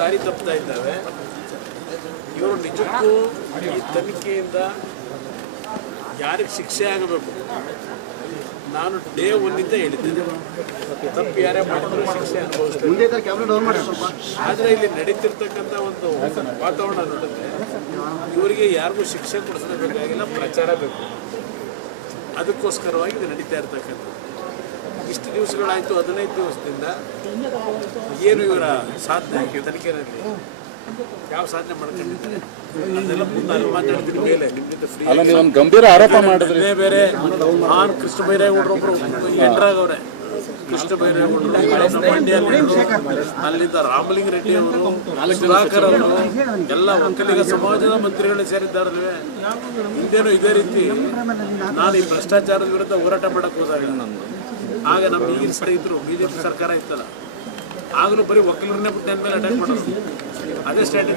ದಾರಿ ತಪ್ತಾ ಇದ್ದಾವೆ ಇವರು ನಿಜಕ್ಕೂ ಈ ತನಿಖೆಯಿಂದ ಯಾರಿಗೆ ಶಿಕ್ಷೆ ಆಗಬೇಕು? ನಾನು ಡೇ ಒಂದಿಂದ ಹೇಳಿದ್ದೇನೆ. ತಪ್ಪು ಯಾರೇ ಮಾಡಿದ್ರು ಶಿಕ್ಷೆ ಅನುಭವಿಸ್ತಾರೆ. ಆದರೆ ಇಲ್ಲಿ ನಡೀತಿರ್ತಕ್ಕಂಥ ಒಂದು ವಾತಾವರಣ ನೋಡಿದ್ರೆ ಇವರಿಗೆ ಯಾರಿಗೂ ಶಿಕ್ಷೆ ಕೊಡಿಸಬೇಕಾಗಿಲ್ಲ ಪ್ರಚಾರ ಬೇಕು. ಅದಕ್ಕೋಸ್ಕರವಾಗಿ ಇದು ನಡೀತಾ ಇರ್ತಕ್ಕಂಥದ್ದು. ಇಷ್ಟು ದಿವಸಗಳಾಯಿತು ಹದಿನೈದು ದಿವಸದಿಂದ ಏನು ಇವರ ಸಾಧನೆ ತನಿಖೆಯಲ್ಲಿ ಯಾವ ಸಾಧನೆ ಮಾಡ್ಕೊಂಡಿದ್ದಾರೆ? ಅದೆಲ್ಲ ಮುಂದೆ ಮೇಲೆ ಫ್ರೀ ಅಲ್ಲ ಗಂಭೀರ ಆರೋಪ ಮಾಡಿದ್ರಿ. ಬೇರೆ ಬೇರೆ ಆನ್ ಕೃಷ್ಣ ಬೈರೇಗೌಡರು ಒಬ್ರು ಎಂಟ್ರಾಗವ್ರೆ ಅಲ್ಲಿಂದ ರಾಮಲಿಂಗ ರೆಡ್ಡಿ ಅವರು ಸುಧಾಕರ್ ಅವರು, ಎಲ್ಲ ಒಕ್ಕಲಿಗ ಸಮಾಜದ ಮಂತ್ರಿಗಳು ಸೇರಿದ್ದಾರಲ್ವೇ? ಇದೇನು ಇದೇ ರೀತಿ ನಾನು ಈ ಭ್ರಷ್ಟಾಚಾರದ ವಿರುದ್ಧ ಹೋರಾಟ ಮಾಡಕ್ ಹೋದಾಗ ಆಗ ನಮ್ಮ ಈಗಿನ ಸ್ನೇಹಿತರು ಬಿಜೆಪಿ ಸರ್ಕಾರ ಇತ್ತಲ್ಲ, ಆಗಲೂ ಬರೀ ಒಕ್ಕಲರನ್ನೇ ಬಿಟ್ಟು ಮೇಲೆ ಅಟ್ಯಾಕ್ ಮಾಡೋದು. ಅದೇ ಸ್ಟ್ರಾಟಜಿ